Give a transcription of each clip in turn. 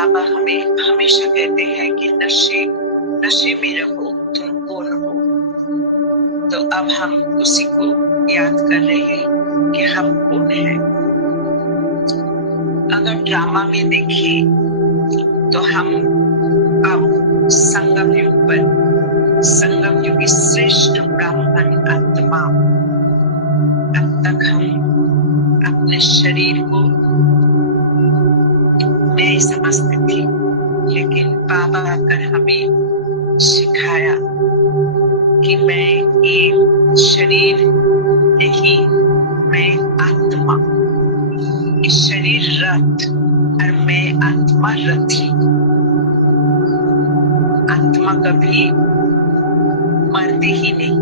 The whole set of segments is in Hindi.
बाबा हमें हमेशा कहते हैं कि नशे नशे में रहो, तुम कौन हो। तो अब हम उसी को याद कर रहे हैं कि हम कौन हैं। अगर ड्रामा में देखें तो हम अब संगम युग पर, संगम युग की श्रेष्ठ ब्राह्मण आत्मा। अब तक हम अपने शरीर को मैं समझती थी, लेकिन बाबा आकर हमें सिखाया कि मैं ये शरीर नहीं, मैं आत्मा। इस शरीर रथ और मैं आत्मा रथी। आत्मा कभी मरती ही नहीं,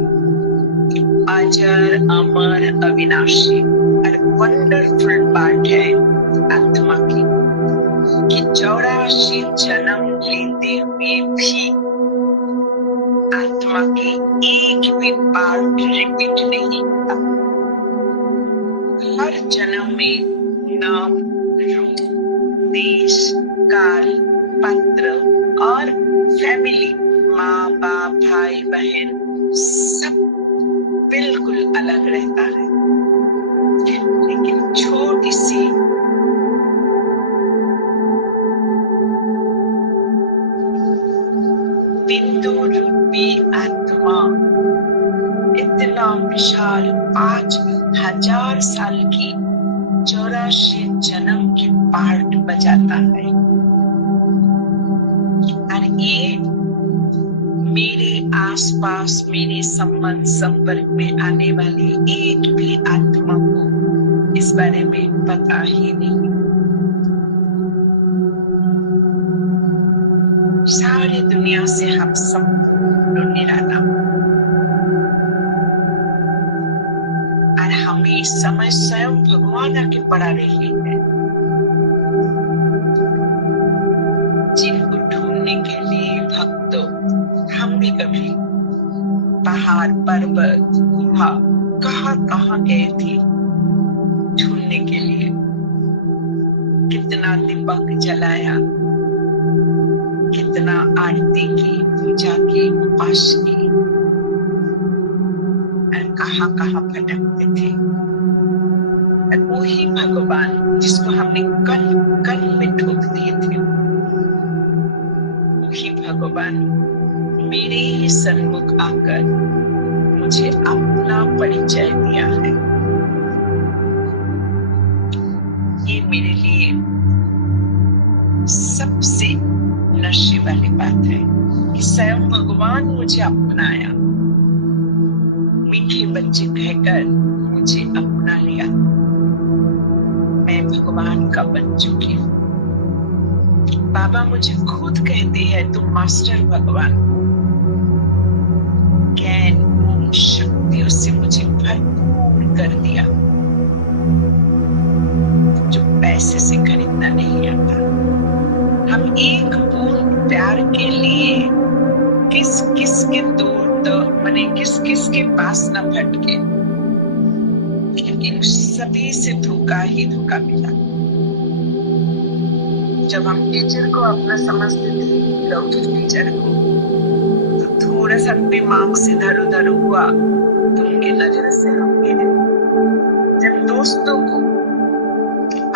अजर अमर अविनाशी। और वंडरफुल बात है आत्मा की कि 84 जन्म लेते हुए भी आत्मा के एक भी पार्ट रिपीट नहीं होता। हर जन्म में नाम, रूप, देश, काल, पत्र और फैमिली, माँ बाप भाई बहन सब बिल्कुल अलग रहता है। लेकिन छोटी सी बिंदु रूपी आत्मा इतना विशाल 5000 साल की 84 जन्म की पार्ट बजाता है। और ये मेरे आसपास, मेरे संबंध संपर्क में आने वाली एक भी आत्मा को इस बारे में पता ही नहीं। सारी दुनिया से हम संपूर्ण निराला, और हमें समय स्वयं भगवान आके पड़ा रही है। जिनको ढूंढने के लिए भक्तों, हम भी कभी पहाड़, पर्वत, गुहा कहाँ गए थे ढूंढने के लिए। कितना दीपक जलाया, कितना आरती की, पूजा की, उपास की, और कहाँ भटकते थे। और वही भगवान जिसको हमने कन में ठोक दिए थे, वही भगवान मेरे ही सन्मुख आकर मुझे अपना परिचय दिया है। ये मेरे लिए सबसे नशे वाली बात है कि स्वयं भगवान मुझे अपनाया, मीठे बच्चे कहकर मुझे अपना लिया। मैं भगवान का बन चुकी हूँ। बाबा मुझे खुद कहते हैं तुम मास्टर भगवान हो। ज्ञान शक्तियों से मुझे भरपूर कर दिया, जो पैसे से खरीदना नहीं आता। हम एक पूर्ण प्यार के लिए किस किस के किस किस के पास न भटके, लेकिन सभी से धोखा ही धोखा मिला। जब हम टीचर को अपना समझते थे, लौकिक टीचर को, तो थोड़ा सा दिमाग से इधर उधर हुआ तो उनकी नजर से हम गिरे। जब दोस्तों को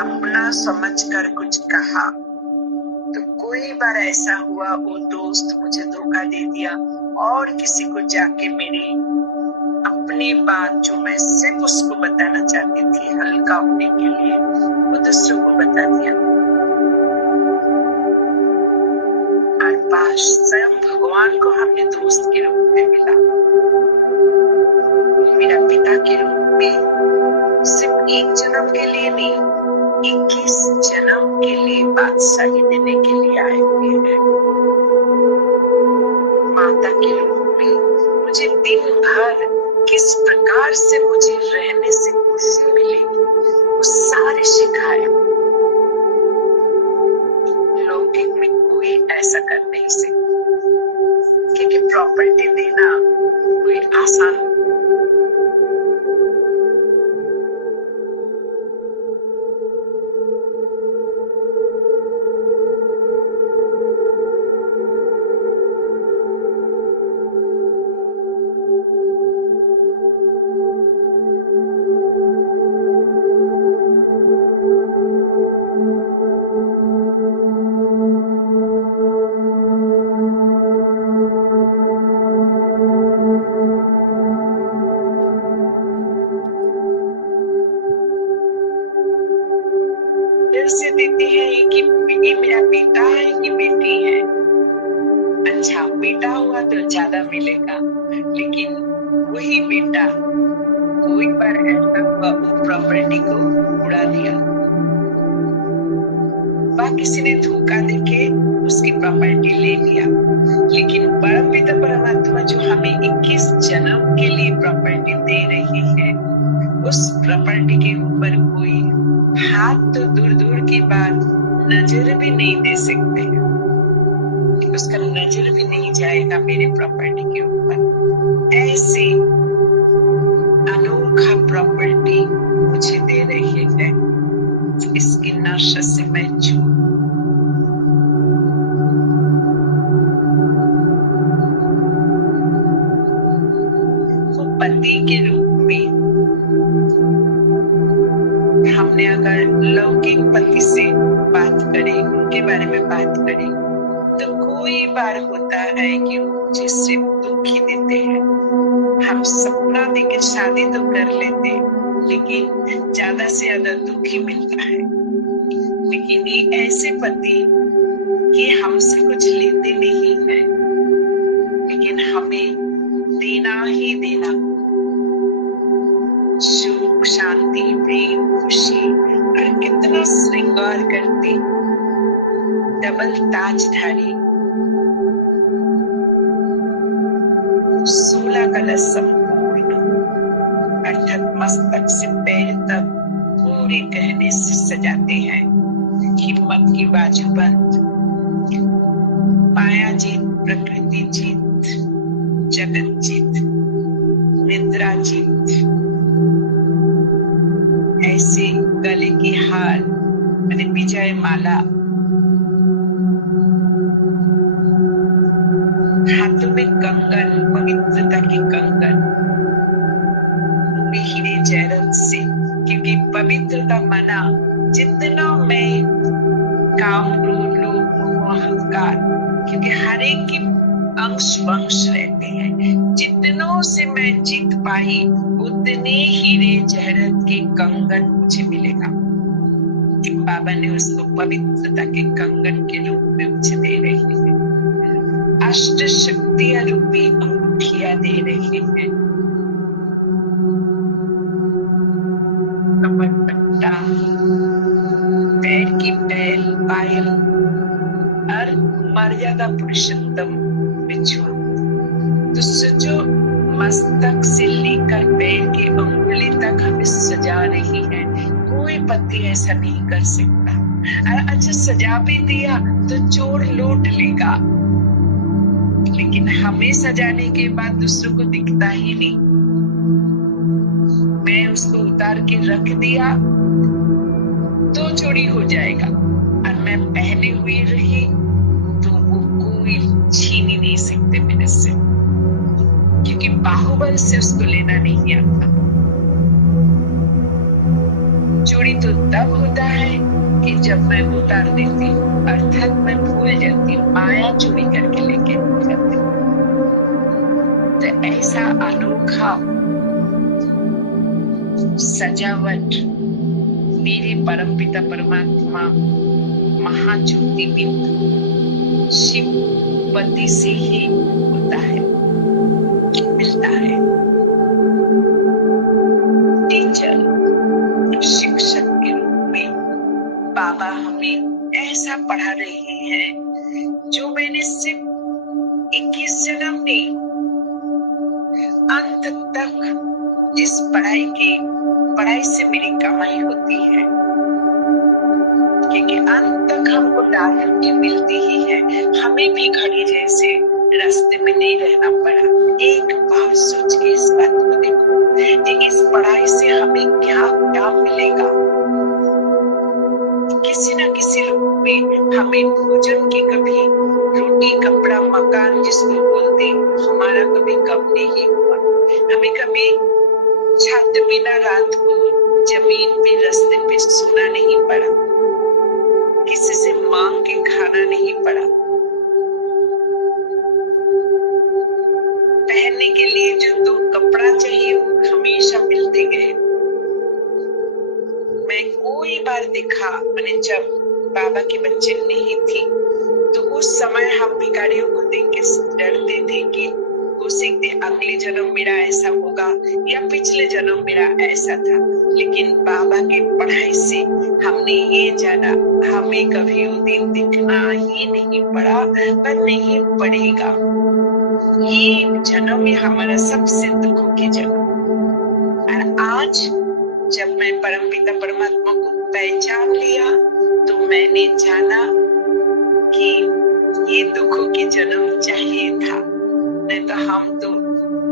अपना समझकर कुछ कहा तो कोई बार ऐसा हुआ वो दोस्त मुझे धोखा दे दिया और किसी को जाके मेरी अपनी बात जो मैं सिर्फ उसको बताना चाहती थी हल्का होने के लिए, वो दूसरों को बता दिया। और पास स्वयं भगवान को हमने दोस्त के रूप में मिला, मेरा पिता के रूप में सिर्फ एक जन्म के लिए नहीं, 21 जन्म के लिए बादशाही देने के लिए आए हुए हैं। माता के रूप में मुझे दिन भर किस प्रकार से मुझे रहने से खुशी मिलेगी वो सारे सिखाया। लौकिक में कोई ऐसा कर नहीं सकता, क्योंकि प्रॉपर्टी देना कोई आसान ऑर्डर से देते हैं कि ये मेरा बेटा है कि बेटी है। अच्छा, बेटा हुआ तो ज्यादा मिलेगा, लेकिन वही बेटा कोई बार ऐसा हुआ वो प्रॉपर्टी को उड़ा दिया, किसी ने धोखा देके उसकी प्रॉपर्टी ले लिया। लेकिन परमपिता परमात्मा जो हमें 21 जन्म के लिए प्रॉपर्टी दे रही है, उस प्रॉपर्टी के ऊपर कोई हाथ तो दूर दूर की बात नजर भी नहीं दे सकते, उसका नजर भी नहीं जाएगा मेरे प्रॉपर्टी के ऊपर। ऐसे अनोखा प्रॉपर्टी मुझे दे रही है, इसकी नशा से मैं छू। पति के रूप में हमने अगर लौकिक पति से बात करें, उनके बारे में बात करें, तो कोई बार होता है कि वो मुझे सिर्फ दुख ही देते हैं। हम सपना देकर शादी तो कर लेते हैं, लेकिन ज्यादा से ज्यादा दुख ही मिलता है। लेकिन ये ऐसे पति कि हमसे कुछ लेते नहीं है, लेकिन हमें देना ही देना, सुख, शांति, प्रेम, खुशी और कितना श्रृंगार करते, डबल ताजधारी, 16 कलश संपूर्ण, अर्थात मस्तक से पैर तक पूरे गहने से सजाते हैं। हिम्मत की बाजूबंद, माया जीत, प्रकृति जीत, जगत जीत, निद्रा जीत, ऐसे गले की हार और विजय माला, हाथों में कंगन, पवित्रता के कंगन, हीरे जैरत से, क्योंकि पवित्रता माना जितना मैं काम, क्रोध, लोभ, मोह, अहंकार, क्योंकि हर एक की अंश वंश रहते हैं, जितनों से मैं जीत पाई उतने हीरे जहरत के कंगन मुझे मिलेगा। बाबा ने उसको पवित्रता के कंगन के रूप में मुझे दे रही है, अष्ट शक्तियां रूपी अंगूठियां दे रही है, कमर पट्टा, पैर की बैल, पायल और मर्यादा पुरुषोत्तम बिछुआ। तो सजो मस्तक से लेकर पैर की अंगुली तक हमें सजा रही है। कोई पति ऐसा नहीं कर सकता। और अच्छा, सजा भी दिया तो चोर लूट लेगा, लेकिन हमें सजाने के बाद दूसरों को दिखता ही नहीं। मैं उसको उतार के रख दिया तो चोरी हो जाएगा, और मैं पहने हुए रही तो वो कोई छीन ही नहीं सकते मेरे से, क्योंकि बाहुबल से उसको लेना नहीं आता। चोरी तो तब होता है कि जब मैं उतार देती हूँ, अर्थात मैं भूल जाती हूँ, माया चोरी करके लेके जाती हूँ। तो ऐसा अनोखा सजावट मेरे परमपिता परमात्मा महाज्योति बिंदु शिव पति से ही होता है, मिलता है। टीचर, शिक्षक के रूप में बाबा हमें ऐसा पढ़ा रहे हैं जो मैंने सिर्फ 21 जन्म नहीं, अंत तक जिस पढ़ाई से मेरी कमाई होती है, क्योंकि अंत तक हमको डायरेक्टली मिलती ही है। हमें भी घड़ी जैसे रास्ते में नहीं रहना पड़ा। एक बार सोच के इस बात को देखो कि इस पढ़ाई से हमें क्या क्या मिलेगा। किसी न किसी रूप में हमें भोजन की, कभी रोटी, कपड़ा, मकान जिसको बोलते, हमारा कभी कम नहीं हुआ। हमें कभी छत बिना रात को जमीन पे रास्ते पे सोना नहीं पड़ा, किसी से मांग के खाना नहीं पड़ा। पहनने के लिए जो दो कपड़ा चाहिए वो हमेशा मिलते गए। मैं कोई बार देखा, मैंने जब बाबा के बच्चे नहीं थे, तो उस समय हम भिखारियों को देख के डरते थे कि हो सकते अगले जन्म मेरा ऐसा होगा या पिछले जन्म मेरा ऐसा था। लेकिन बाबा के पढ़ाई से हमने ये जाना हमें कभी वो दिन दिखना ही नहीं पड़ा, पर नहीं पड़ेगा। ये जन्म में हमारा सबसे दुखों के जन्म। और आज जब मैं परमपिता परमात्मा को पहचान लिया, तो मैंने जाना कि ये दुखों के जन्म चाहिए था, नहीं तो हम तो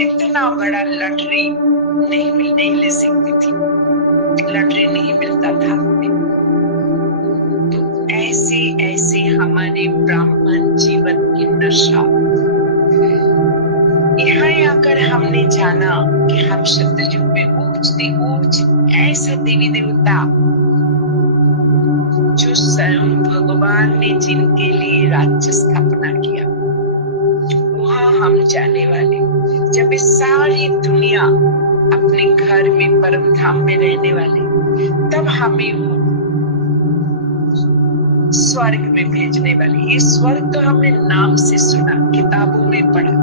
इतना बड़ा लॉटरी नहीं ले सकती थी, लॉटरी नहीं मिलता था। तो ऐसे ऐसे हमारे ब्राह्मण जीवन की नशा। यहाँ आकर हमने जाना कि हम सत्ययुग में ऊंच ऐसा देवी देवता जो स्वयं भगवान ने जिनके लिए राज्य स्थापना किया, वहां हम जाने वाले। जब इस सारी दुनिया अपने घर में परम धाम में रहने वाले, तब हमें वो स्वर्ग में भेजने वाले। ये स्वर्ग तो हमने नाम से सुना, किताबों में पढ़ा,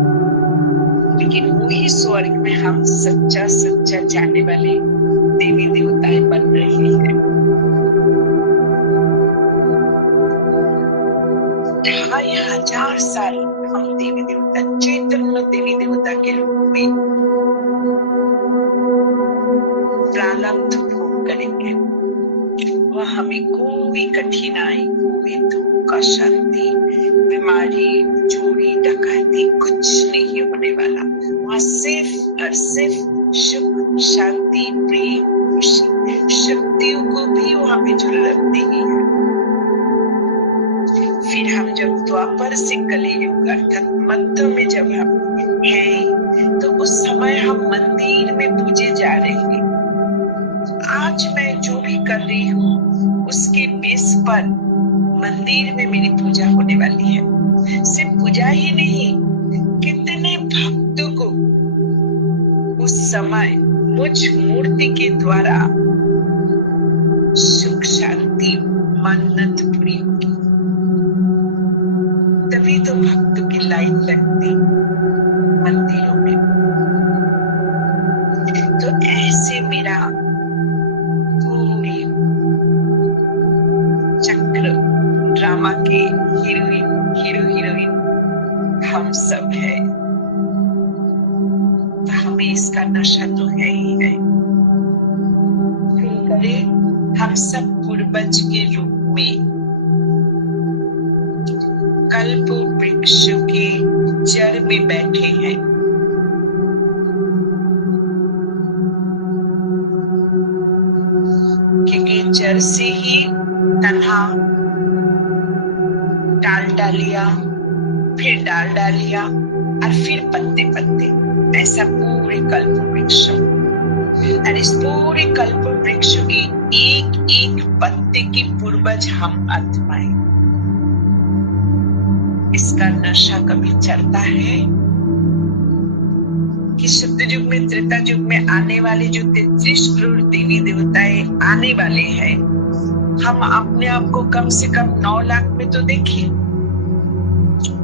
लेकिन वही स्वर्ग में हम सच्चा जाने वाले देवी देवताएं बन रहे हैं। 2500 साल हम देवी देवता, चैतन्य देवी देवता के रूप में प्रारब्ध भोग करेंगे। वह हमें कोई कठिनाई, कोई दुख, अशांति, बीमारी, चोरी, डकैती कुछ नहीं होने वाला। वहाँ सिर्फ और सिर्फ सुख, शांति, प्रेम, खुशी। शक्तियों को भी वहाँ पे जरूरत नहीं है। फिर हम जब द्वापर से कलियुग अर्थात मध्य में जब हम हैं, तो उस समय हम मंदिर में पूजे जा रहे हैं। आज मैं जो भी कर रही हूँ, उसके बेस पर मंदिर में मेरी पूजा होने वाली है। सिर्फ पूजा ही नहीं, कितने भक्तों को उस समय मुझ मूर्ति के द्वारा सुख, शांति, मन्नत पूरी होगी। तभी तो भक्तों की लाइन लगती मंदिरों में। तो ऐसे मेरा पूरी चक्र ड्रामा के हीरो हीरोइन हम सब है। तो हमें इसका नशा तो है ही है। हम सब पूर्वज के रूप में कल्प वृक्ष के जड़ में बैठे हैं। क्योंकि जड़ से ही तना डाल डालिया, फिर डाल डालिया और फिर पत्ते पत्ते, ऐसा पूरे कल्प वृक्ष। और इस पूरे कल्प वृक्ष की एक एक पत्ते की पूर्वज हम आत्माएं। इसका नशा कभी चढ़ता है कि सत्ययुग में, त्रेता युग में आने वाले जो 33 करोड़ देवी देवताएं आने वाले हैं, हम अपने आप को कम से कम 9 लाख में तो देखिए।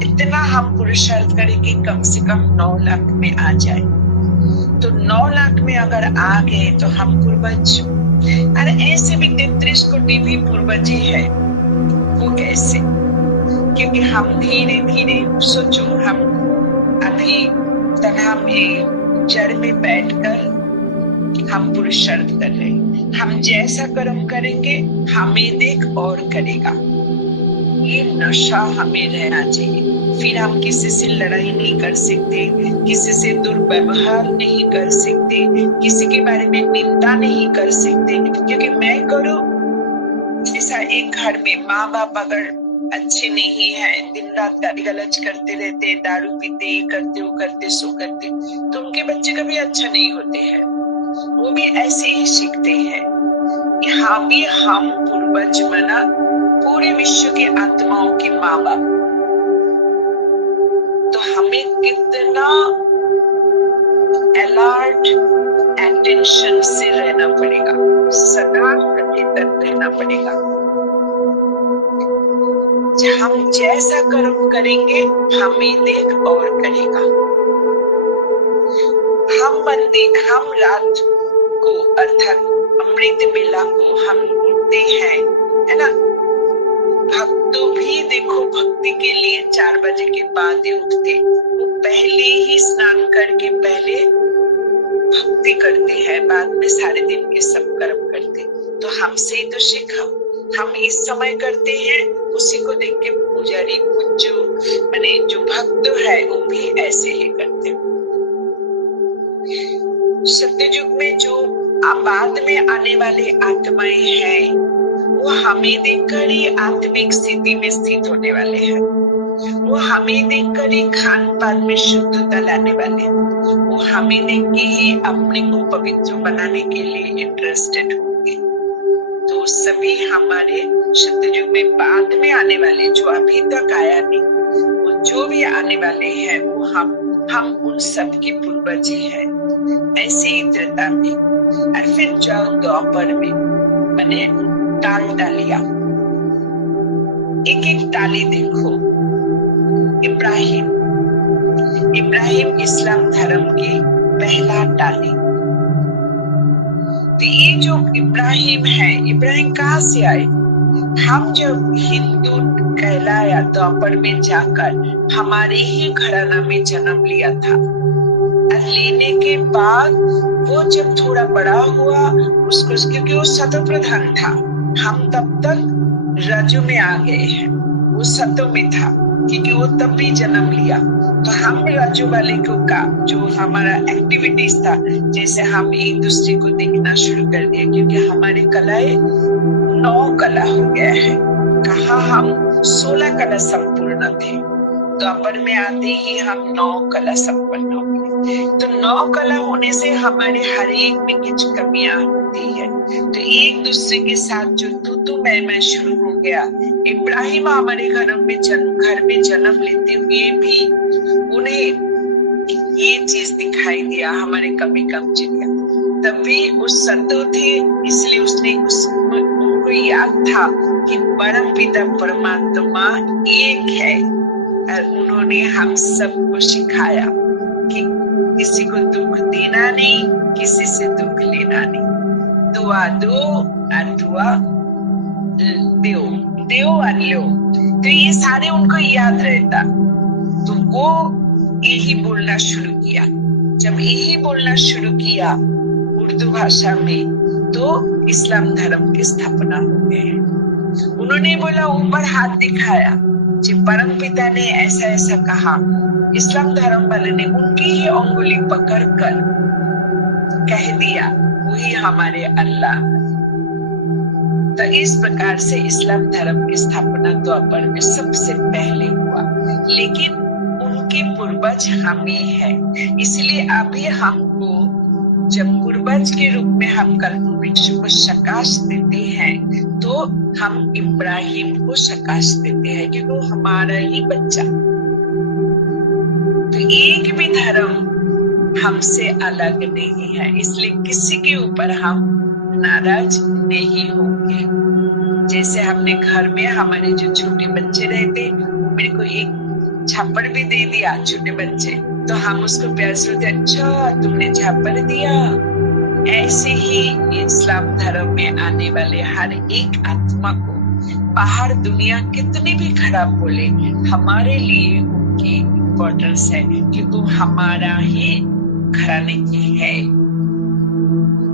इतना हम पुरुषार्थ करें कि कम से कम 9 लाख में आ जाए। तो 9 लाख में अगर आ गए तो हम पूर्वज, और ऐसे भी 33 कोटि भी पूर्वज ही है। वो कैसे? क्योंकि हम धीरे धीरे, सोचो, हम अभी तना में जड़ में बैठकर हम पुरुषार्थ कर रहे हैं। हम जैसा कर्म करेंगे हमें देख और करेगा। ये नशा हमें रहना चाहिए। फिर हम किसी से लड़ाई नहीं कर सकते, किसी से दुर्व्यवहार नहीं कर सकते, किसी के बारे में निंदा नहीं कर सकते। क्योंकि मैं करूं, जैसा एक घर में माँ बाप अगर अच्छे नहीं है, दिन रात गाली गलौज करते रहते, दारू पीते, करते वो करते सो करते, तो उनके बच्चे कभी अच्छा नहीं होते हैं। वो भी ऐसे ही सीखते हैं। यहाँ भी हम पूर्वज बना पूरे विश्व के आत्माओं के माँ बाप। तो हमें कितना अलर्ट, अटेंशन से रहना पड़ेगा, सदा सचेतन रहना पड़ेगा। हम जैसा कर्म करेंगे हमें देख और करेगा। हम रात को अर्थात अमृत बेला को हम उठते हैं, है ना। भक्तों भी देखो भक्ति के लिए 4 बजे के बाद ही उठते, वो पहले ही स्नान करके पहले भक्ति करते हैं, बाद में सारे दिन के सब कर्म करते। तो हमसे ही तो सीखा, हम इस समय करते हैं, उसी को देख के पुजारी जो माने जो भक्त है वो भी ऐसे ही करते। सत्ययुग में जो बाद में आने वाले आत्माएं हैं वो हमें देखकर ही आत्मिक स्थिति में स्थित होने वाले हैं। वो हमें देखकर ही खान पान में शुद्धता लाने वाले हैं। वो हमें देख के ही अपने को पवित्र बनाने के लिए इंटरेस्टेड होंगे। तो सभी हमारे सत्ययुग में बाद में आने वाले, जो अभी तक आया नहीं, वो जो भी आने वाले हैं वो हम उन सब के पूर्वज ही हैं। ऐसे ही त्रेता में और फिर जाओ द्वापर में, मैंने टाल डालिया, एक एक टाली देखो। इब्राहिम इस्लाम धर्म की पहला टाली। तो ये जो इब्राहिम है, इब्राहिम कहाँ से आए? हम जब हिंदू कहलाया द्वापर में जाकर हमारे ही घराना में जन्म लिया था, और लेने के बाद वो जब थोड़ा बड़ा हुआ उसको, क्योंकि वो सतो प्रधान था, हम तब तक रजु में आ गए हैं, वो सतो में था क्योंकि वो तब भी जन्म लिया। तो हम रजु वाले को का जो हमारा एक्टिविटीज था, जैसे हम एक दूसरे को देखना शुरू कर दिया, क्योंकि हमारे कलाएं 9 कला हो गया है। कहा हम 16 कला संपूर्ण थे, द्वापर में आते ही हम 9 कला संपन्न हो गए। तो 9 कला होने से हमारे हर एक में कुछ कमियां होती है। तो एक दूसरे के साथ जो तू मैं शुरू हो गया। इब्राहिम हमारे घर में जन्म लेते हुए भी उन्हें ये चीज दिखाई दिया, हमारे कमी कमजोरियां। तभी उस सतो थे, इसलिए उसने उनको याद था कि परम पिता परमात्मा एक है, और उन्होंने हम सबको सिखाया कि किसी को दुख देना नहीं, किसी से दुख लेना नहीं। दुआ दो और दुआ दो और लो। तो ये सारे उनको याद रहता। तो वो यही बोलना शुरू किया। जब यही बोलना शुरू किया उर्दू भाषा में, तो इस्लाम धर्म की स्थापना हो गई। उन्होंने बोला, ऊपर हाथ दिखाया, जब परम पिता ने ऐसा ऐसा कहा, इस्लाम धर्म वाले ने उनकी ही उंगली पकड़कर कह दिया, वही हमारे अल्लाह। तो इस प्रकार से इस्लाम धर्म की स्थापना द्वापर में सबसे पहले हुआ, लेकिन उनके पूर्वज हम ही हैं। इसलिए अभी हमको जब पूर्वज के रूप में हम कल्पवृक्ष को प्रकाश देते हैं, तो हम इब्राहिम को प्रकाश देते हैं, क्योंकि वो हमारा ही बच्चा। तो एक भी धर्म हमसे अलग नहीं है, इसलिए किसी के ऊपर हम नाराज नहीं होंगे। जैसे हमने घर में हमारे जो छोटे बच्चे रहते, मेरे को एक छापड़ भी दे दिया छोटे बच्चे, तो हम उसको प्यार से बोलते, अच्छा तुमने छापड़ दिया। ऐसे ही इस्लाम धर्म में आने वाले हर एक आत्मा को बाहर दुनिया कितनी भी खराब बोले, हमारे लिए उनकी इम्पोर्टेंस है, क्योंकि वो हमारा ही घराने की है।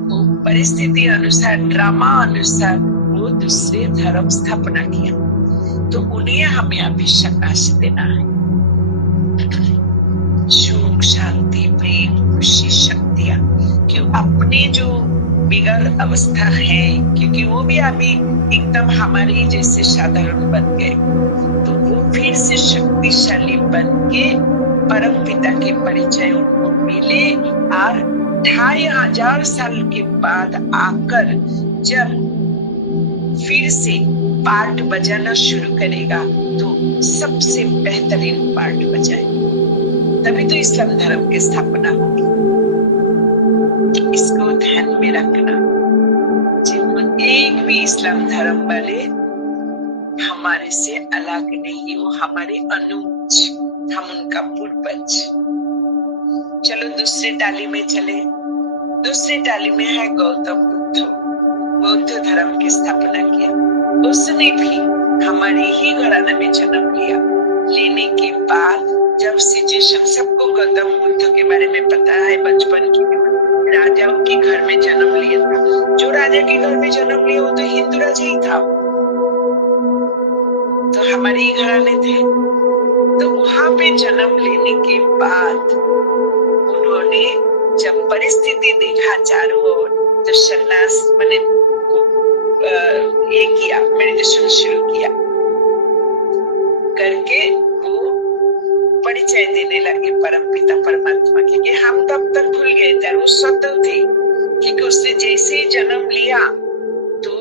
तो परिस्थिति अनुसार, ड्रामा अनुसार वो दूसरे धर्म स्थापना किया, तो उन्हें हमें अभी प्रकाश देना है। सुख, शांति, प्रेम, खुशी, शक्तियां, क्यों अपने जो बिगड़ अवस्था है, क्योंकि वो भी अभी एकदम हमारे जैसे साधारण बन गए, तो वो फिर से शक्तिशाली बन के परम पिता के परिचय उनको मिले। और 2500 साल के बाद आकर जब फिर से पार्ट बजाना शुरू करेगा, तो सबसे बेहतरीन पार्ट बजाए, तभी तो इस्लाम धर्म की स्थापना होगी। इसको ध्यान में रखना। एक भी इस्लाम धर्म वाले हमारे से अलग नहीं, वो हमारे अनुज, हम उनका पूर्वज। चलो दूसरी टाली में चले। दूसरी टाली में है गौतम बुद्ध। बौद्ध धर्म की स्थापना किया। उसने भी हमारे ही घराने में जन्म लिया। लेने के बाद जब सिचुएशन, सबको गौतम बुद्ध के बारे में पता है, बचपन की राजाओं के घर में जन्म लिया था। जो राजा के घर में जन्म लिया वो तो हिंदू राजा ही था, तो हमारे ही घराने थे। तो वहां पे जन्म लेने के बाद उन्होंने जब परिस्थिति देखा चारों ओर, तो सन्यास मैंने ये किया, मेडिटेशन शुरू किया करके वो परिचय देने लगे परमपिता परमात्मा के। कि हम तब तक भूल गए थे, वो सत्य थे, क्योंकि उसने जैसे ही जन्म लिया तो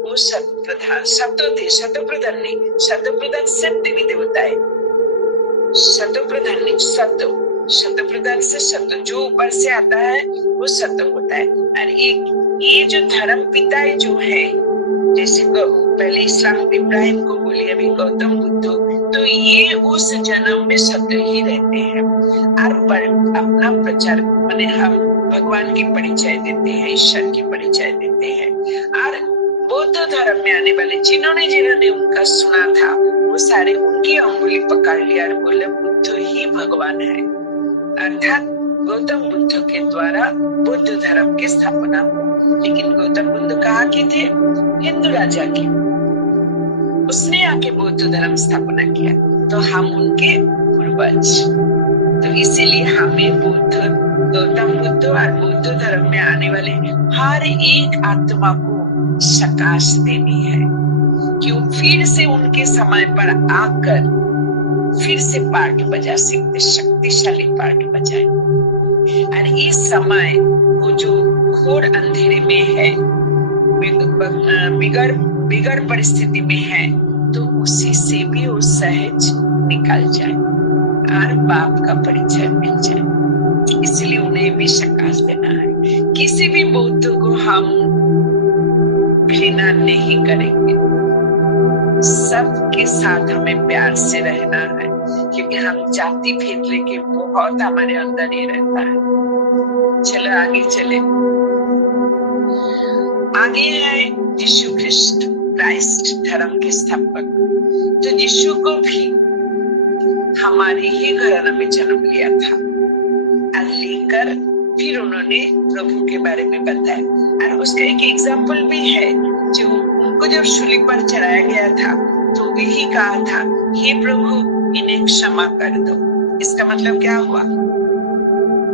वो शतप्रधान, सत्य थे, शतप्रधान नहीं, शतप्रधान सिर्फ देवी देवता है, शतप्रधान नहीं, सत्य, शतप्रधान से सत्य, जो ऊपर से आता है वो सत्य होता है। और एक ये जो धर्म पिता जो है, जैसे पहले इस्लाम इब्राहिम को बोली, अभी गौतम बुद्ध, तो ये उस जन्म में सत्य ही रहते हैं और अपना प्रचार माने हम भगवान की परिचय देते हैं, ईश्वर की परिचय देते हैं। और बौद्ध धर्म में आने वाले जिन्होंने उनका सुना था, वो सारे उनकी अंगुली पकड़ लिया और बोले बुद्ध ही भगवान है। अर्थात गौतम बुद्ध के द्वारा बौद्ध धर्म की स्थापना हुई। लेकिन गौतम बुद्ध कहाँ के थे? हिंदू राजा के। उसने आके बौद्ध धर्म स्थापना किया, तो हम उनके पूर्वज। तो इसीलिए हमें बुद्ध, गौतम बुद्ध और बौद्ध धर्म में आने वाले हर एक आत्मा को प्रकाश देनी है, क्यों फिर से उनके समय पर आकर फिर से पार्ट बजा सकते, शक्तिशाली पार्ट बजाए। और इस समय वो जो घोर अंधेरे में है, बिगड़ परिस्थिति में है, तो उसी से भी वो सहज निकल जाए और बाप का परिचय मिल जाए। इसलिए उन्हें भी प्रकाश देना है। किसी भी बौद्ध को हम घृणा नहीं करेंगे, सबके साथ हमें प्यार से रहना है, क्योंकि हम जाति भेद लेके बहुत हमारे अंदर ही रहता है। चलो आगे चले। आगे है यीशु ख्रिस्ट, क्राइस्ट धर्म के स्थापक। तो यीशु को भी हमारे ही घराने में जन्म लिया था और लेकर फिर उन्होंने प्रभु के बारे में बताया। और उसका एक एग्जाम्पल भी है, जो उनको जब शूली पर चढ़ाया गया था तो वही कहा था, हे प्रभु इन्हें क्षमा कर दो। इसका मतलब क्या हुआ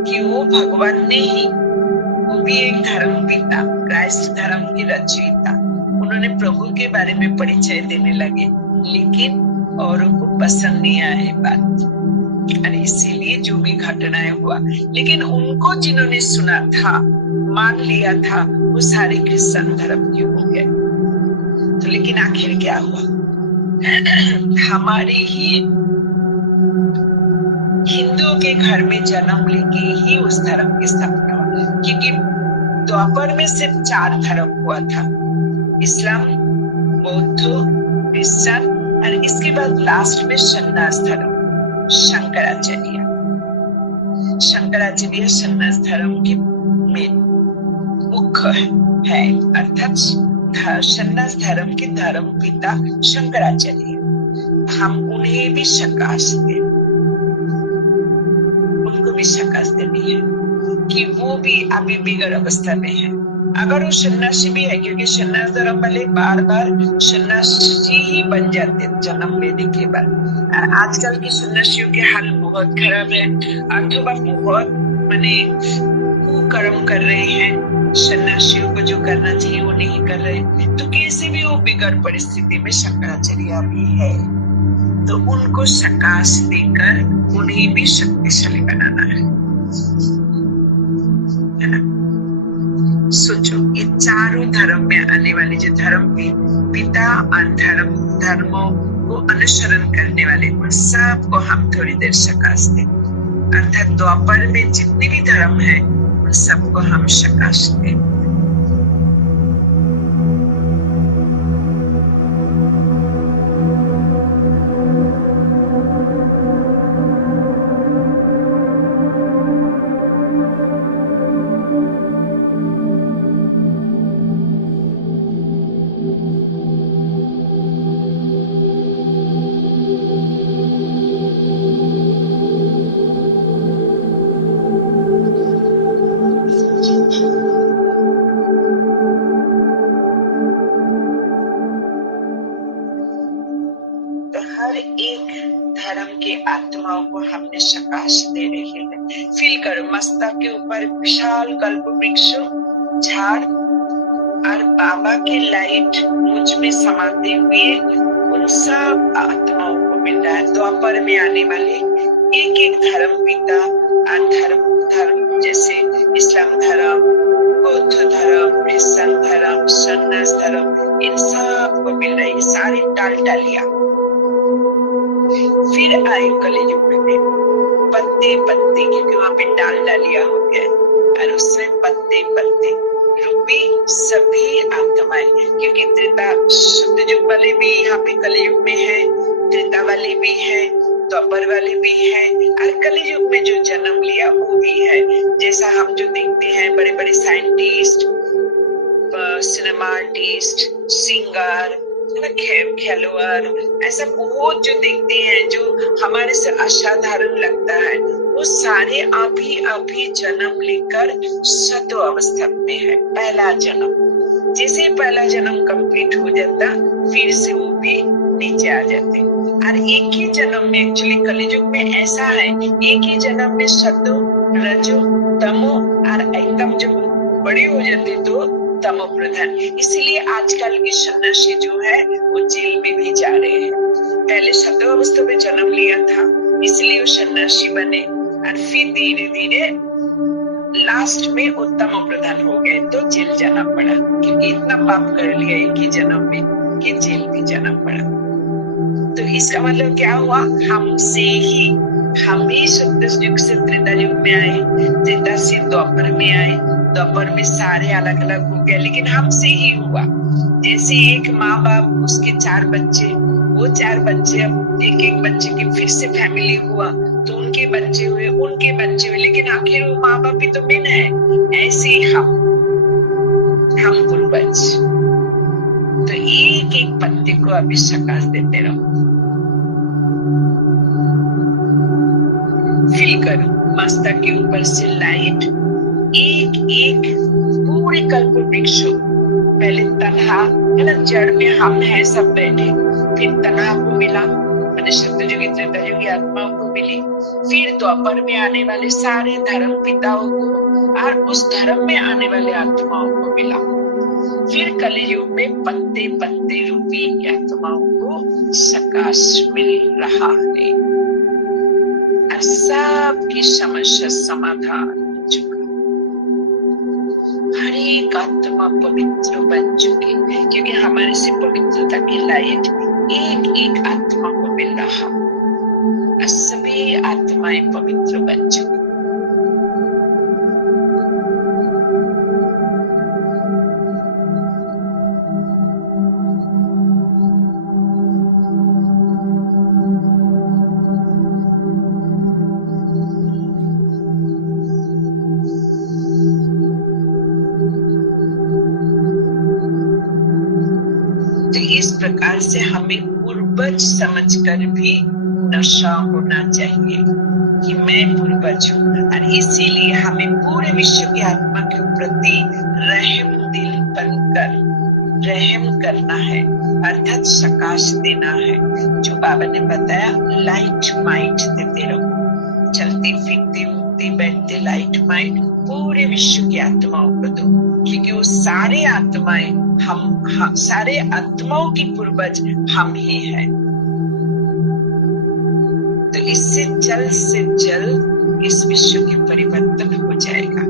कि वो भगवान ने ही, वो भी एक धर्म पिता, क्राइस्ट धर्म के रचयिता, उन्होंने प्रभु के बारे में परिचय देने लगे, लेकिन औरों को पसंद नहीं आए बात, और इसीलिए जो भी घटनाएं हुआ। लेकिन उनको जिन्होंने सुना था, मान लिया था, वो सारे क्रिश्चियन धर्म के हो गए। तो लेकिन आखिर क्या हुआ? हमारे ही हिंदुओं के घर में जन्म लेके ही उस धर्म की स्थापना हुई, क्योंकि द्वापर में सिर्फ 4 धर्म हुआ था, इस्लाम, बौद्ध, क्रिश्चियन, और इसके बाद लास्ट में सन्यास धर्म, शंकराचार्य। शंकराचार्य सन्यास धर्म के में मुख्य है, अर्थात सन्यास धर्म के धर्म पिता शंकराचार्य। हम उन्हें भी प्रकाश दें, उनको भी प्रकाश देनी है कि वो भी अभी बिगड़ अवस्था में है। अगर वो सन्यासी भी है, क्योंकि सन्यास धर्म वाले बार बार सन्यासी ही बन जाते जन्म लेने के बाद। आजकल के सन्यासियों के हाल बहुत खराब है, अथवा बहुत माने कुकर्म कर रहे हैं, सन्यासियों को जो करना चाहिए वो नहीं कर रहे। तो कैसे भी वो बिगड़ परिस्थिति में शंकराचार्य भी है, तो उनको प्रकाश देकर उन्हें भी शक्तिशाली बनाना है ना? सोचो, ये चारों धर्म में आने वाले जो धर्म पिता और धर्मों को अनुसरण करने वाले, उन सबको हम थोड़ी देर प्रकाश दें। अर्थात द्वापर में जितने भी धर्म है उन सबको हम प्रकाश दें। हर एक धर्म के आत्माओं को हमने सकाश दे रहे हैं। फील करो मस्तक के ऊपर विशाल कल्प वृक्ष, झाड़ और बाबा की लाइट मुझ में समाते हुए उन सब आत्माओं को मिल रहा है। द्वापर में आने वाले एक एक धर्म पिता और धर्म जैसे इस्लाम धर्म, बौद्ध धर्म, क्रिश्चियन धर्म, सन्यास धर्म, इन सब को मिल रही सारी टालियां। फिर आए कलयुग में पत्ते पत्ते, क्योंकि वहां पे डालियां हो गए और उसमें पत्ते पत्ते रूपी सभी आत्माएं, क्योंकि त्रेता शुद्ध युग वाले भी यहाँ पे कलयुग में है, त्रेता वाले भी है, द्वापर वाले भी है, और कलयुग में जो जन्म लिया वो भी है। जैसा हम जो देखते हैं बड़े बड़े साइंटिस्ट, सिनेमा आर्टिस्ट, सिंगर, खिलवाड़, ऐसा बहुत जो देखते हैं जो हमारे से असाधारण लगता है, वो सारे अभी जन्म लेकर सतो अवस्था में है। पहला जन्म, जैसे पहला जन्म कंप्लीट हो जाता फिर से वो भी नीचे आ जाते। और एक ही जन्म में, एक्चुअली कलयुग में ऐसा है, एक ही जन्म में सतो, रजो, तमो और एकदम जो बड़े हो जाते तो तमो प्रधान। इसीलिए आजकल के सन्यासी जो है वो जेल में भी जा रहे हैं। पहले सतो अवस्था में जन्म लिया था इसलिए वो सन्यासी बने, और फिर धीरे धीरे लास्ट में उत्तम प्रधान हो गए तो जेल जाना पड़ा, क्योंकि इतना पाप कर लिया एक ही जन्म में कि जेल भी जाना पड़ा। तो इसका मतलब क्या हुआ, हम ही शुद्ध युग से त्रेता युग में आए, त्रेता से द्वापर में आए, द्वापर में सारे अलग अलग हो गए, लेकिन हमसे ही हुआ। जैसे एक माँ बाप उसके 4 बच्चे, वो 4 बच्चे अब एक बच्चे की फिर से फैमिली हुआ तो उनके बच्चे हुए, लेकिन आखिर वो माँ बाप ही तो बिन है। ऐसे ही हम पूर्वज, तो एक एक पत्ते को अभी सकाश देते रहो। फील करो मस्तक के ऊपर से लाइट एक एक पूरे कल्प वृक्ष, पहले तन्हा है ना, जड़ में हम है सब बैठे, फिर तन्हा को मिला, मैंने सत्ययुगी त्रेतायुगी आत्माओं को मिली, फिर द्वापर में आने वाले सारे धर्म पिताओं को और उस धर्म में आने वाले आत्माओं को मिला, फिर कलयुग में पत्ते पत्ते रूपी आत्माओं को सकाश मिल रहा है और सबकी समस्या समाधान हो चुका। हर एक आत्मा पवित्र बन चुकी, क्योंकि हमारे से पवित्रता की लाइट एक एक आत्मा को मिल रहा और सभी आत्माएं पवित्र बन चुकी। इस प्रकार से हमें पूर्वज समझकर भी नशा होना चाहिए कि मैं पूर्वज हूँ, और इसीलिए हमें पूरे विश्व की आत्मा के प्रति रहम दिल बनकर रहम करना है, अर्थात सकाश देना है। जो बाबा ने बताया, लाइट माइट देते रहो, चलते फिरते उठते बैठते लाइट माइट पूरे विश्व की आत्माओं को दो, क्योंकि वो सारे आत्माएं हम सारे आत्माओं की पूर्वज हम ही हैं। तो इससे जल्द से जल्द इस विश्व की परिवर्तन हो जाएगा।